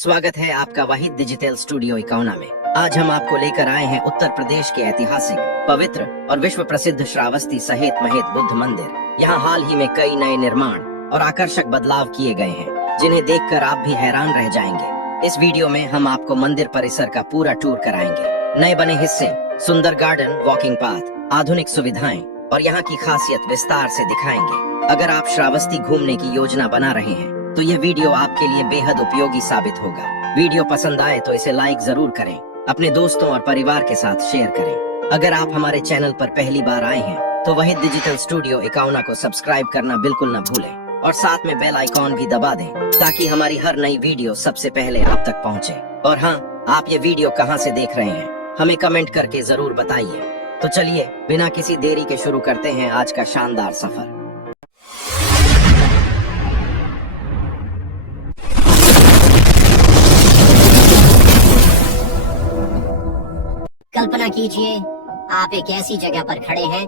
स्वागत है आपका वाहिद डिजिटल स्टूडियो इकाउना में। आज हम आपको लेकर आए हैं उत्तर प्रदेश के ऐतिहासिक, पवित्र और विश्व प्रसिद्ध श्रावस्ती सहित महित बुद्ध मंदिर। यहाँ हाल ही में कई नए निर्माण और आकर्षक बदलाव किए गए हैं, जिन्हें देखकर आप भी हैरान रह जाएंगे। इस वीडियो में हम आपको मंदिर परिसर का पूरा टूर कराएंगे। नए बने हिस्से, सुंदर गार्डन, वॉकिंग पाथ, आधुनिक सुविधाएं और यहाँ की खासियत विस्तार से दिखाएंगे। अगर आप श्रावस्ती घूमने की योजना बना रहे हैं तो यह वीडियो आपके लिए बेहद उपयोगी साबित होगा। वीडियो पसंद आए तो इसे लाइक जरूर करें, अपने दोस्तों और परिवार के साथ शेयर करें। अगर आप हमारे चैनल पर पहली बार आए हैं तो वाहिद डिजिटल स्टूडियो इकाउना को सब्सक्राइब करना बिल्कुल न भूलें और साथ में बेल आइकॉन भी दबा दें, ताकि हमारी हर नई वीडियो सबसे पहले आप तक पहुंचे। और हाँ, आप ये वीडियो कहाँ से देख रहे हैं हमें कमेंट करके जरूर बताइए। तो चलिए बिना किसी देरी के शुरू करते हैं आज का शानदार सफर। कल्पना कीजिए, आप एक ऐसी जगह पर खड़े हैं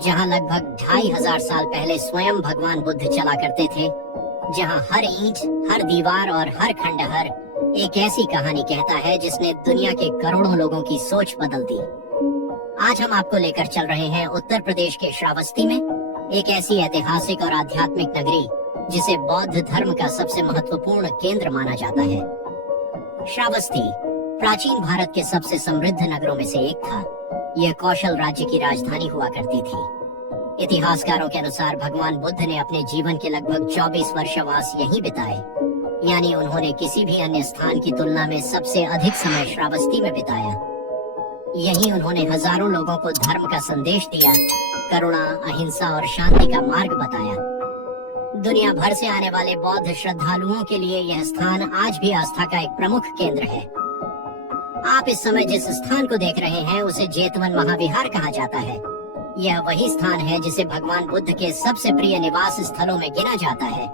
जहां लगभग 2500 साल पहले स्वयं भगवान बुद्ध चला करते थे, जहां हर ईंट, हर दीवार और हर खंडहर एक ऐसी कहानी कहता है जिसने दुनिया के करोड़ों लोगों की सोच बदल दी। आज हम आपको लेकर चल रहे हैं उत्तर प्रदेश के श्रावस्ती में, एक ऐसी ऐतिहासिक और आध्यात्मिक नगरी जिसे बौद्ध धर्म का सबसे महत्वपूर्ण केंद्र माना जाता है। श्रावस्ती प्राचीन भारत के सबसे समृद्ध नगरों में से एक था। यह कौशल राज्य की राजधानी हुआ करती थी। इतिहासकारों के अनुसार भगवान बुद्ध ने अपने जीवन के लगभग 24 वर्षवास यहीं बिताए, यानी उन्होंने किसी भी अन्य स्थान की तुलना में सबसे अधिक समय श्रावस्ती में बिताया। यहीं उन्होंने हजारों लोगों को धर्म का संदेश दिया, करुणा, अहिंसा और शांति का मार्ग बताया। दुनिया भर से आने वाले बौद्ध श्रद्धालुओं के लिए यह स्थान आज भी आस्था का एक प्रमुख केंद्र है। आप इस समय जिस स्थान को देख रहे हैं उसे जेतवन महाविहार कहा जाता है। यह वही स्थान है जिसे भगवान बुद्ध के सबसे प्रिय निवास स्थलों में गिना जाता है।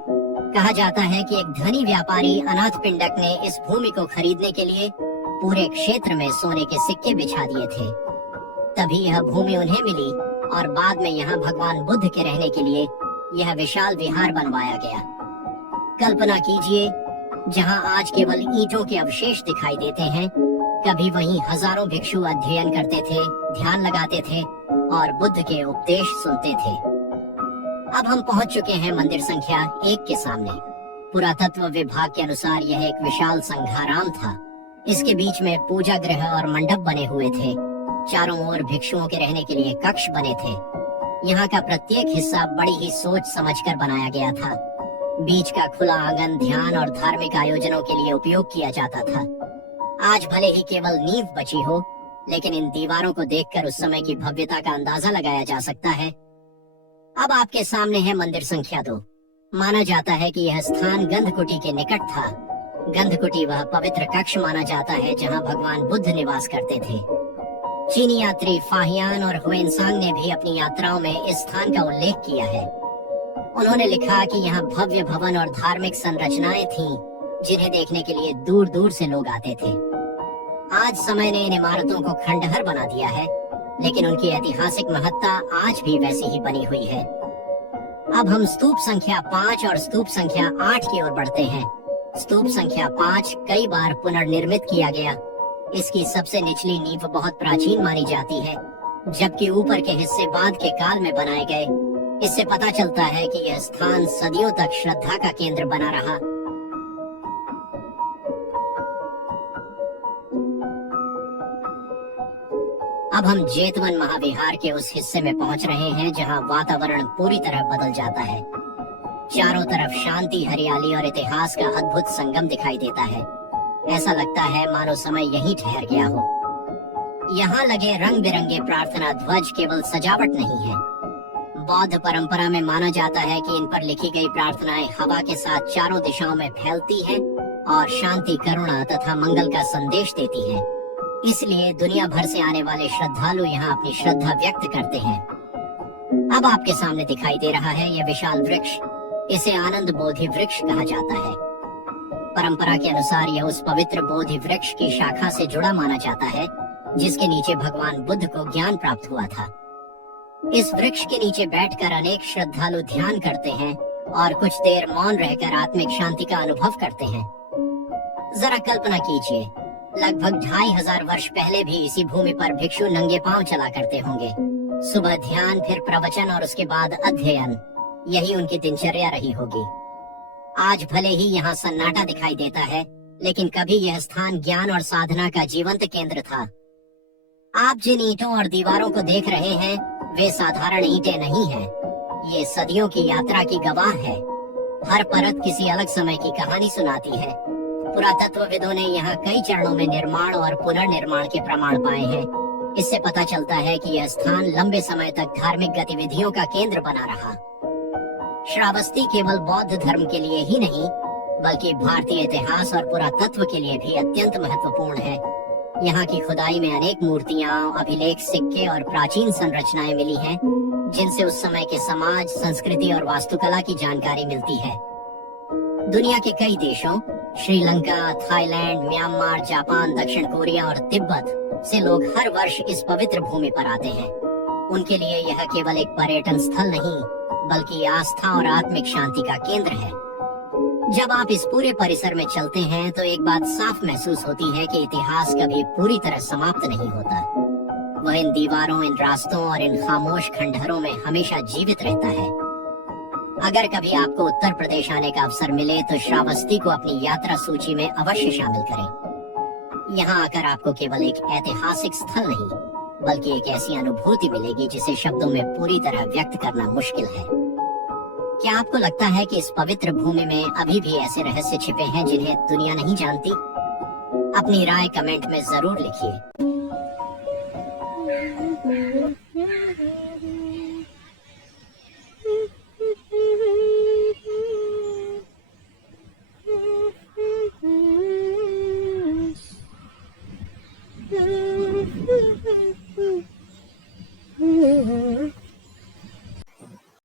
कहा जाता है कि एक धनी व्यापारी अनाथपिंडक ने इस भूमि को खरीदने के लिए पूरे क्षेत्र में सोने के सिक्के बिछा दिए थे। तभी यह भूमि उन्हें मिली और बाद में यहाँ भगवान बुद्ध के रहने के लिए यह विशाल विहार बनवाया गया। कल्पना कीजिए, जहाँ आज केवल ईंटों के अवशेष दिखाई देते हैं, कभी वहीं हजारों भिक्षु अध्ययन करते थे, ध्यान लगाते थे और बुद्ध के उपदेश सुनते थे। अब हम पहुंच चुके हैं मंदिर संख्या 1 के सामने। पुरातत्व विभाग के अनुसार यह एक विशाल संघाराम था। इसके बीच में पूजा गृह और मंडप बने हुए थे। चारों ओर भिक्षुओं के रहने के लिए कक्ष बने थे। यहाँ का प्रत्येक हिस्सा बड़ी ही सोच समझकर बनाया गया था। बीच का खुला आंगन ध्यान और धार्मिक आयोजनों के लिए उपयोग किया जाता था। आज भले ही केवल नींव बची हो, लेकिन इन दीवारों को देखकर उस समय की भव्यता का अंदाजा लगाया जा सकता है। अब आपके सामने है मंदिर संख्या 2। माना जाता है कि यह स्थान गंधकुटी के निकट था। गंधकुटी वह पवित्र कक्ष माना जाता है जहां भगवान बुद्ध निवास करते थे। चीनी यात्री फाहियान और हुएनसांग ने भी अपनी यात्राओं में इस स्थान का उल्लेख किया है। उन्होंने लिखा कि यहाँ भव्य भवन और धार्मिक संरचनाएं थीं, जिन्हें देखने के लिए दूर दूर से लोग आते थे। आज समय ने इन इमारतों को खंडहर बना दिया है, लेकिन उनकी ऐतिहासिक महत्ता आज भी वैसी ही बनी हुई है। अब हम स्तूप संख्या 5 और स्तूप संख्या 8 की ओर बढ़ते हैं। स्तूप संख्या 5 कई बार पुनर्निर्मित किया गया। इसकी सबसे निचली नींव बहुत प्राचीन मानी जाती है, जबकि ऊपर के हिस्से बाद के काल में बनाए गए। इससे पता चलता है कि यह स्थान सदियों तक श्रद्धा का केंद्र बना रहा। अब हम जेतवन महाविहार के उस हिस्से में पहुंच रहे हैं जहां वातावरण पूरी तरह बदल जाता है। चारों तरफ शांति, हरियाली और इतिहास का अद्भुत संगम दिखाई देता है। ऐसा लगता है मानो समय यहीं ठहर गया हो। यहाँ लगे रंग बिरंगे प्रार्थना ध्वज केवल सजावट नहीं है। बौद्ध परंपरा में माना जाता है कि इन पर लिखी गई प्रार्थनाएं हवा के साथ चारों दिशाओं में फैलती हैं और शांति, करुणा तथा मंगल का संदेश देती हैं। इसलिए दुनिया भर से आने वाले श्रद्धालु यहाँ अपनी श्रद्धा व्यक्त करते हैं। अब आपके सामने दिखाई दे रहा है यह विशाल वृक्ष। इसे आनंद बोधि वृक्ष कहा जाता है। परंपरा के अनुसार यह उस पवित्र बोधि वृक्ष की शाखा से जुड़ा माना जाता है जिसके नीचे भगवान बुद्ध को ज्ञान प्राप्त हुआ था। इस वृक्ष के नीचे बैठकर अनेक श्रद्धालु ध्यान करते हैं और कुछ देर मौन रहकर आत्मिक शांति का अनुभव करते हैं। जरा कल्पना कीजिए, लगभग 2500 वर्ष पहले भी इसी भूमि पर भिक्षु नंगे पांव चला करते होंगे। सुबह ध्यान, फिर प्रवचन और उसके बाद अध्ययन, यही उनकी दिनचर्या रही होगी। आज भले ही यहाँ सन्नाटा दिखाई देता है, लेकिन कभी यह स्थान ज्ञान और साधना का जीवंत केंद्र था। आप जिन ईंटों और दीवारों को देख रहे हैं, वे साधारण ईंटें नहीं हैं। ये सदियों की यात्रा की गवाह है। हर परत किसी अलग समय की कहानी सुनाती है। पुरातत्वविदों ने यहाँ कई चरणों में निर्माण और पुनर्निर्माण के प्रमाण पाए हैं। इससे पता चलता है कि यह स्थान लंबे समय तक धार्मिक गतिविधियों का केंद्र बना रहा। श्रावस्ती केवल बौद्ध धर्म के लिए ही नहीं, बल्कि भारतीय इतिहास और पुरातत्व के लिए भी अत्यंत महत्वपूर्ण है। यहाँ की खुदाई में अनेक मूर्तियाँ, अभिलेख, सिक्के और प्राचीन संरचनाएं मिली हैं, जिनसे उस समय के समाज, संस्कृति और वास्तुकला की जानकारी मिलती है। दुनिया के कई देशों, श्रीलंका, थाईलैंड, म्यांमार, जापान, दक्षिण कोरिया और तिब्बत से लोग हर वर्ष इस पवित्र भूमि पर आते हैं। उनके लिए यह केवल एक पर्यटन स्थल नहीं, बल्कि आस्था और आत्मिक शांति का केंद्र है। जब आप इस पूरे परिसर में चलते हैं तो एक बात साफ महसूस होती है कि इतिहास कभी पूरी तरह समाप्त नहीं होता। वह इन दीवारों, इन रास्तों और इन खामोश खंडहरों में हमेशा जीवित रहता है। अगर कभी आपको उत्तर प्रदेश आने का अवसर मिले तो श्रावस्ती को अपनी यात्रा सूची में अवश्य शामिल करें। यहाँ आकर आपको केवल एक ऐतिहासिक स्थल नहीं, बल्कि एक ऐसी अनुभूति मिलेगी जिसे शब्दों में पूरी तरह व्यक्त करना मुश्किल है। क्या आपको लगता है कि इस पवित्र भूमि में अभी भी ऐसे रहस्य छिपे हैं जिन्हें दुनिया नहीं जानती? अपनी राय कमेंट में जरूर लिखिए।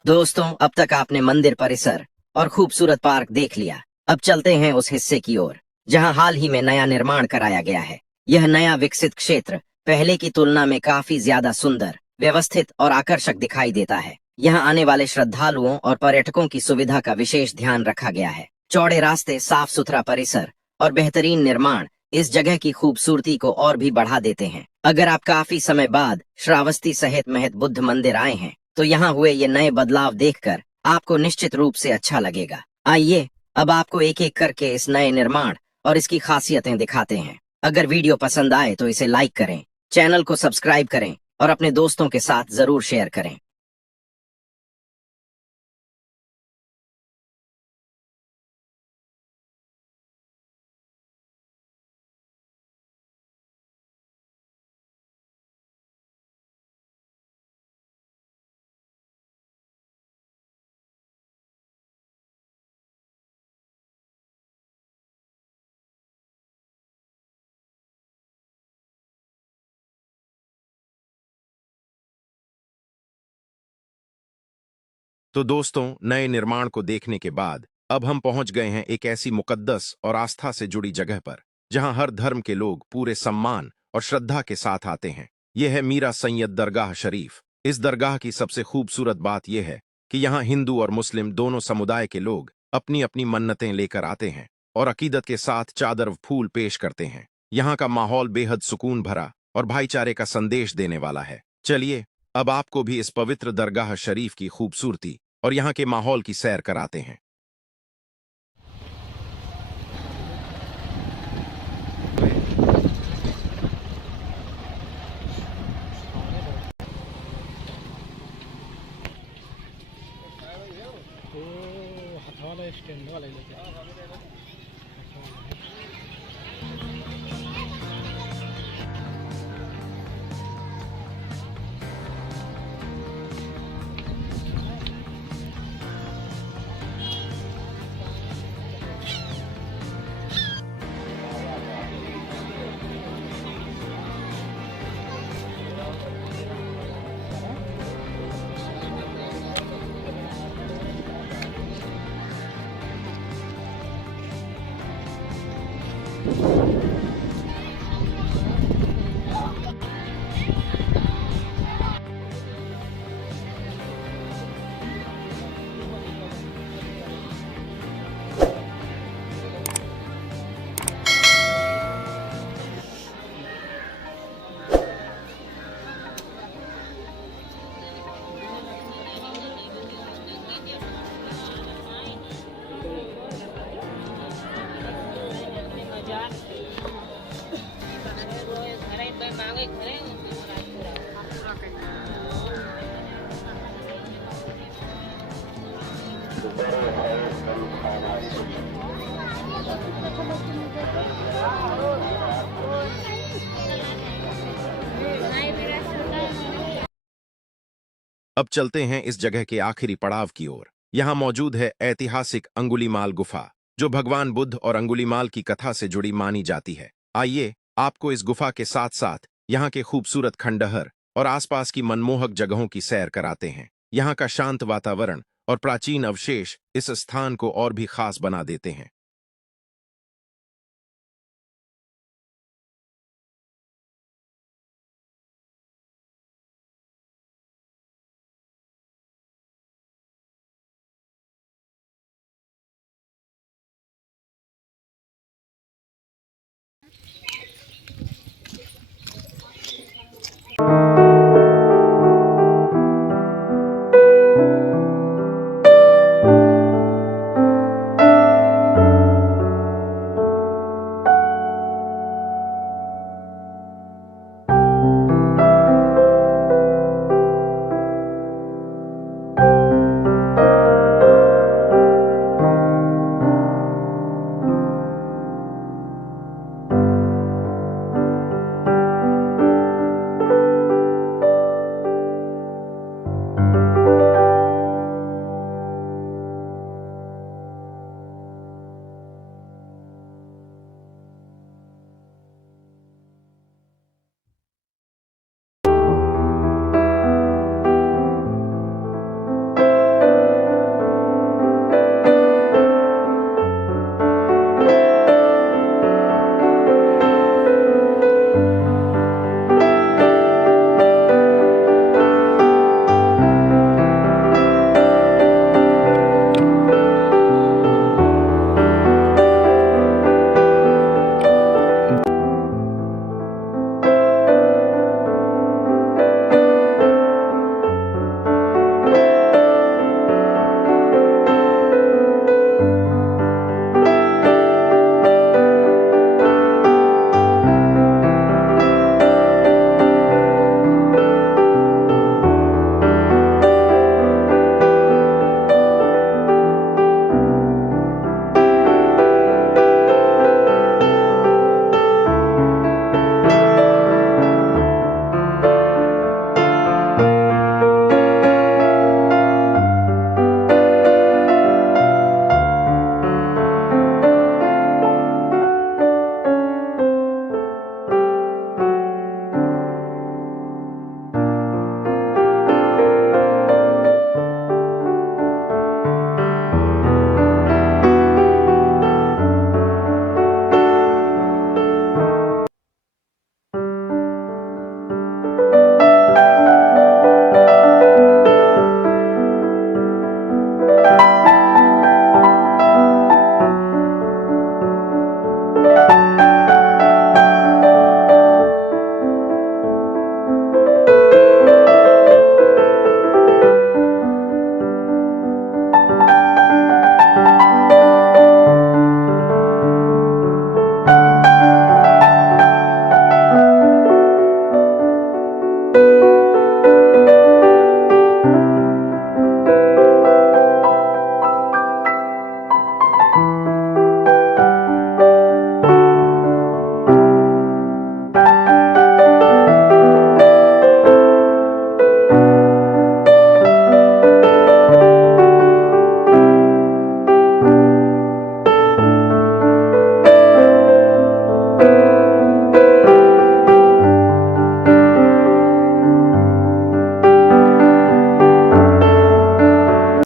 दोस्तों, अब तक आपने मंदिर परिसर और खूबसूरत पार्क देख लिया। अब चलते हैं उस हिस्से की ओर जहां हाल ही में नया निर्माण कराया गया है। यह नया विकसित क्षेत्र पहले की तुलना में काफी ज्यादा सुंदर, व्यवस्थित और आकर्षक दिखाई देता है। यहाँ आने वाले श्रद्धालुओं और पर्यटकों की सुविधा का विशेष ध्यान रखा गया है। चौड़े रास्ते, साफ सुथरा परिसर और बेहतरीन निर्माण इस जगह की खूबसूरती को और भी बढ़ा देते हैं। अगर आप काफी समय बाद श्रावस्ती सहित महत बुद्ध मंदिर आए हैं तो यहाँ हुए ये नए बदलाव देखकर आपको निश्चित रूप से अच्छा लगेगा। आइए अब आपको एक एक करके इस नए निर्माण और इसकी खासियतें दिखाते हैं। अगर वीडियो पसंद आए तो इसे लाइक करें, चैनल को सब्सक्राइब करें और अपने दोस्तों के साथ जरूर शेयर करें। तो दोस्तों, नए निर्माण को देखने के बाद अब हम पहुंच गए हैं एक ऐसी मुकद्दस और आस्था से जुड़ी जगह पर जहां हर धर्म के लोग पूरे सम्मान और श्रद्धा के साथ आते हैं। यह है मीरा सैयद दरगाह शरीफ। इस दरगाह की सबसे खूबसूरत बात यह है कि यहाँ हिंदू और मुस्लिम दोनों समुदाय के लोग अपनी अपनी मन्नतें लेकर आते हैं और अकीदत के साथ चादर फूल पेश करते हैं। यहाँ का माहौल बेहद सुकून भरा और भाईचारे का संदेश देने वाला है। चलिए अब आपको भी इस पवित्र दरगाह शरीफ की खूबसूरती और यहाँ के माहौल की सैर कराते हैं। आगे खड़े हैं उसमें पूरा अब चलते हैं इस जगह के आखिरी पड़ाव की ओर। यहाँ मौजूद है ऐतिहासिक अंगुलीमाल गुफा, जो भगवान बुद्ध और अंगुलीमाल की कथा से जुड़ी मानी जाती है। आइए आपको इस गुफा के साथ साथ यहाँ के खूबसूरत खंडहर और आसपास की मनमोहक जगहों की सैर कराते हैं। यहाँ का शांत वातावरण और प्राचीन अवशेष इस स्थान को और भी खास बना देते हैं।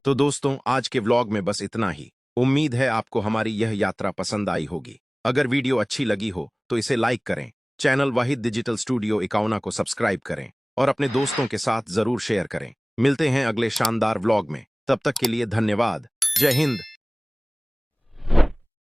तो दोस्तों, आज के व्लॉग में बस इतना ही। उम्मीद है आपको हमारी यह यात्रा पसंद आई होगी। अगर वीडियो अच्छी लगी हो तो इसे लाइक करें, चैनल वाहिद डिजिटल स्टूडियो इकाउना को सब्सक्राइब करें और अपने दोस्तों के साथ जरूर शेयर करें। मिलते हैं अगले शानदार व्लॉग में। तब तक के लिए धन्यवाद। जय हिंद।